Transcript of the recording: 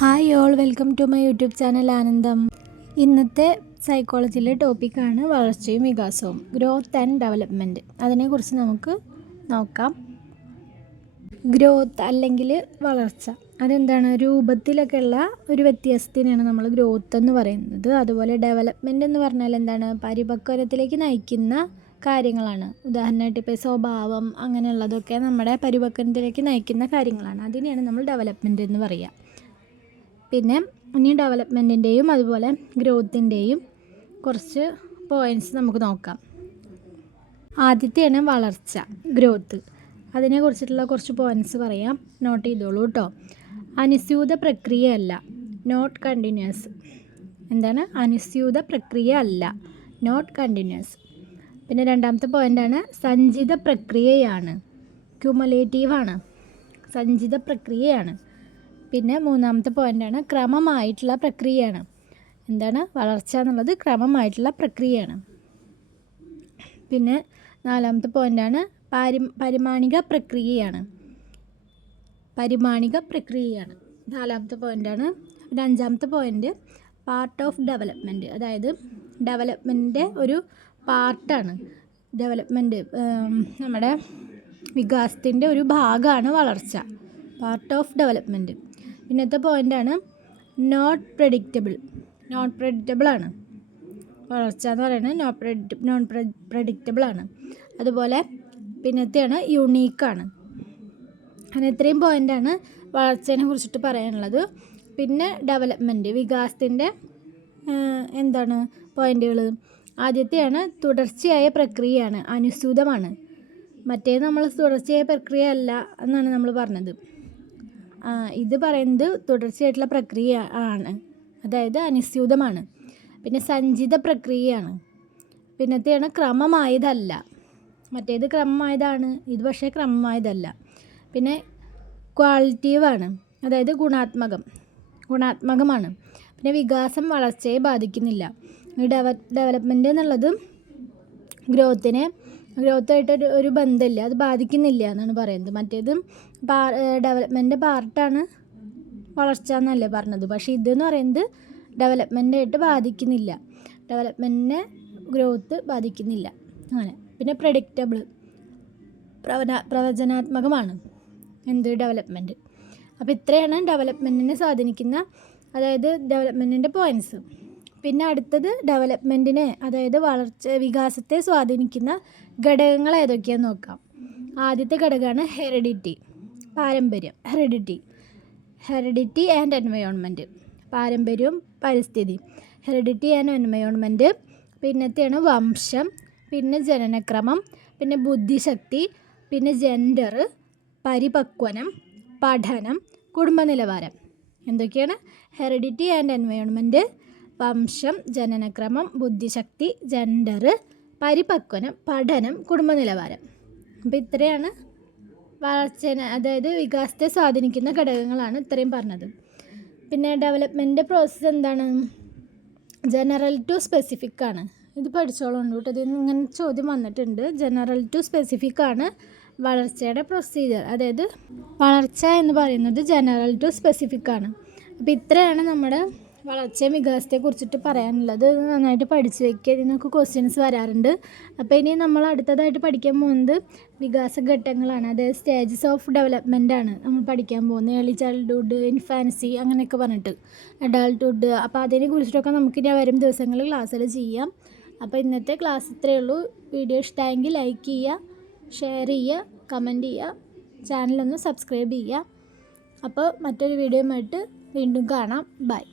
Hi all, welcome to my YouTube channel Anandam. ഇന്നത്തെ സൈക്കോളജിയിലെ ടോപ്പിക്കാണ് വളർച്ചയും വികാസവും, ഗ്രോത്ത് ആൻഡ് ഡെവലപ്മെൻറ്റ്. അതിനെക്കുറിച്ച് നമുക്ക് നോക്കാം. ഗ്രോത്ത് അല്ലെങ്കിൽ വളർച്ച അതെന്താണ്? രൂപത്തിലൊക്കെ ഉള്ള ഒരു വ്യത്യാസത്തിനാണ് നമ്മൾ ഗ്രോത്ത് എന്ന് പറയുന്നത്. അതുപോലെ ഡെവലപ്മെൻറ്റ് എന്ന് പറഞ്ഞാൽ എന്താണ്? പരിപക്വതയിലേക്ക് നയിക്കുന്ന കാര്യങ്ങളാണ്. ഉദാഹരണമായിട്ട് ഇപ്പോൾ സ്വഭാവം അങ്ങനെയുള്ളതൊക്കെ നമ്മുടെ പരിപക്വതയിലേക്ക് നയിക്കുന്ന കാര്യങ്ങളാണ്. അതിനെയാണ് നമ്മൾ ഡെവലപ്മെൻറ്റ് എന്ന് പറയുക. പിന്നെ ഇനി ഡെവലപ്മെൻറ്റിൻ്റെയും അതുപോലെ ഗ്രോത്തിൻ്റെയും കുറച്ച് പോയിൻറ്റ്സ് നമുക്ക് നോക്കാം. ആദ്യത്തെയാണ് വളർച്ച, ഗ്രോത്ത്. അതിനെക്കുറിച്ചിട്ടുള്ള കുറച്ച് പോയിൻറ്റ്സ് പറയാം, നോട്ട് ചെയ്തോളൂ കേട്ടോ. അനുസ്യൂത പ്രക്രിയ അല്ല, നോട്ട് കണ്ടിന്യൂസ്. എന്താണ്? അനുസ്യൂത പ്രക്രിയ അല്ല, നോട്ട് കണ്ടിന്യൂസ്. പിന്നെ രണ്ടാമത്തെ പോയിൻ്റാണ് സഞ്ചിത പ്രക്രിയയാണ്, ക്യുമുലേറ്റീവാണ്, സഞ്ചിത പ്രക്രിയയാണ്. പിന്നെ മൂന്നാമത്തെ പോയിൻ്റാണ് ക്രമമായിട്ടുള്ള പ്രക്രിയയാണ്. എന്താണ്? വളർച്ച എന്നുള്ളത് ക്രമമായിട്ടുള്ള പ്രക്രിയയാണ്. പിന്നെ നാലാമത്തെ പോയിൻ്റാണ് പരിമാണിക പ്രക്രിയയാണ്, പരിമാണിക പ്രക്രിയയാണ് നാലാമത്തെ പോയിൻ്റാണ്. പിന്നെ അഞ്ചാമത്തെ പോയിൻ്റ് പാർട്ട് ഓഫ് ഡെവലപ്മെൻറ്റ്, അതായത് ഡെവലപ്മെൻറ്റിൻ്റെ ഒരു പാർട്ടാണ്. ഡെവലപ്മെൻറ്റ് നമ്മുടെ വികാസത്തിൻ്റെ ഒരു ഭാഗമാണ് വളർച്ച, പാർട്ട് ഓഫ് ഡെവലപ്മെൻറ്റ്. പിന്നത്തെ പോയിൻ്റാണ് നോട്ട് പ്രഡിക്റ്റബിൾ, നോട്ട് പ്രഡിക്റ്റബിളാണ് വളർച്ച എന്ന് പറയുന്നത്, നോൺ പ്രഡിക്റ്റബിളാണ്. അതുപോലെ പിന്നത്തെയാണ് യുണീക്കാണ്. അങ്ങനെ ഇത്രയും പോയിൻ്റാണ് വളർച്ചയെ കുറിച്ചിട്ട് പറയാനുള്ളത്. പിന്നെ ഡെവലപ്മെൻറ്റ്, വികാസത്തിൻ്റെ എന്താണ് പോയിൻ്റുകൾ? ആദ്യത്തെയാണ് തുടർച്ചയായ പ്രക്രിയയാണ്, അനുസ്യൂതമാണ്. മറ്റേത് നമ്മൾ തുടർച്ചയായ പ്രക്രിയ അല്ല എന്നാണ് നമ്മൾ പറഞ്ഞത്. ഇത് പറയുന്നത് തുടർച്ചയായിട്ടുള്ള പ്രക്രിയ ആണ്, അതായത് അനുസ്യൂതമാണ്. പിന്നെ സഞ്ചിത പ്രക്രിയയാണ്. പിന്നത്തെയാണ് ക്രമമായതല്ല, മറ്റേത് ക്രമമായതാണ്, ഇത് പക്ഷേ ക്രമമായതല്ല. പിന്നെ ക്വാളിറ്റീവാണ്, അതായത് ഗുണാത്മകമാണ്. പിന്നെ വികാസം വളർച്ചയെ ബാധിക്കുന്നില്ല. ഡെവലപ്മെൻറ്റ് എന്നുള്ളത് ഗ്രോത്തായിട്ട് ഒരു ബന്ധമില്ല, അത് ബാധിക്കുന്നില്ല എന്നാണ് പറയുന്നത്. മറ്റേത് ഡെവലപ്മെൻറ്റ് പാർട്ടാണ് വളർച്ച എന്നല്ലേ പറഞ്ഞത്, പക്ഷേ ഇതെന്ന് പറയുന്നത് ഡെവലപ്മെൻറ്റായിട്ട് ബാധിക്കുന്നില്ല, ഡെവലപ്മെൻറ്റിനെ ഗ്രോത്ത് ബാധിക്കുന്നില്ല. അങ്ങനെ. പിന്നെ പ്രഡിക്റ്റബിൾ, പ്രവചനാത്മകമാണ് ഡെവലപ്മെൻറ്റ്. അപ്പോൾ ഇത്രയാണ് ഡെവലപ്മെൻറ്റിനെ സ്വാധീനിക്കുന്ന, അതായത് ഡെവലപ്മെൻറ്റിൻ്റെ പോയിൻറ്റ്സ്. പിന്നെ അടുത്തത് ഡെവലപ്മെൻറ്റിനെ, അതായത് വികാസത്തെ സ്വാധീനിക്കുന്ന ഘടകങ്ങൾ ഏതൊക്കെയാണെന്ന് നോക്കാം. ആദ്യത്തെ ഘടകമാണ് ഹെറിഡിറ്റി, പാരമ്പര്യം. ഹെറിഡിറ്റി ആൻഡ് എൻവയോൺമെൻറ്റ്, പാരമ്പര്യവും പരിസ്ഥിതി. Heredity and environment. പിന്നത്തെയാണ് വംശം, പിന്നെ ജനനക്രമം, പിന്നെ ബുദ്ധിശക്തി, പിന്നെ ജെൻഡർ, പരിപക്വനം, പഠനം, കുടുംബനിലവാരം. എന്തൊക്കെയാണ്? ഹെറിഡിറ്റി ആൻഡ് എൻവയോൺമെൻറ്റ്, വംശം, ജനനക്രമം, ബുദ്ധിശക്തി, ജെൻഡർ, പരിപക്വനം, പഠനം, കുടുംബനിലവാരം. അപ്പോൾ ഇത്രയാണ് വളർച്ചയെ, അതായത് വികാസത്തെ സ്വാധീനിക്കുന്ന ഘടകങ്ങളാണ് ഇത്രയും പറഞ്ഞത്. പിന്നെ ഡെവലപ്മെൻറ്റ് പ്രോസസ്സ് എന്താണ്? ജനറൽ ടു സ്പെസിഫിക് ആണ്. ഇത് പഠിച്ചോളൂ കേട്ടോ, ഇതിൽ നിന്ന് ഇങ്ങനെ ചോദ്യം വന്നിട്ടുണ്ട്. ജനറൽ ടു സ്പെസിഫിക് ആണ് വളർച്ചയുടെ പ്രൊസീജിയർ, അതായത് വളർച്ച എന്ന് പറയുന്നത് ജനറൽ ടു സ്പെസിഫിക് ആണ്. അപ്പോൾ ഇത്രയാണ് നമ്മുടെ വളർച്ചയും വികാസത്തെ കുറിച്ചിട്ട് പറയാനുള്ളത്. നന്നായിട്ട് പഠിച്ചു വയ്ക്കുക, ഇതിനൊക്കെ ക്വസ്റ്റ്യൻസ് വരാറുണ്ട്. അപ്പോൾ ഇനി നമ്മൾ അടുത്തതായിട്ട് പഠിക്കാൻ പോകുന്നത് വികാസഘട്ടങ്ങളാണ്, അതായത് സ്റ്റേജസ് ഓഫ് ഡെവലപ്മെൻ്റ് ആണ് നമ്മൾ പഠിക്കാൻ പോകുന്നത്. ഏർലി ചൈൽഡ്ഹുഡ്, ഇൻഫാൻസി അങ്ങനെയൊക്കെ പറഞ്ഞിട്ട് അഡൾട്ട്ഹുഡ്. അപ്പോൾ അതിനെ കുറിച്ചിട്ടൊക്കെ നമുക്കിനി വരും ദിവസങ്ങളിൽ ക്ലാസ്സിൽ ചെയ്യാം. അപ്പോൾ ഇന്നത്തെ ക്ലാസ് ഇത്രയേ ഉള്ളൂ. വീഡിയോ ഇഷ്ടമായെങ്കിൽ ലൈക്ക് ചെയ്യുക, ഷെയർ ചെയ്യുക, കമൻറ്റ് ചെയ്യുക, ചാനലൊന്ന് സബ്സ്ക്രൈബ് ചെയ്യുക. അപ്പോൾ മറ്റൊരു വീഡിയോയുമായിട്ട് വീണ്ടും കാണാം. ബൈ.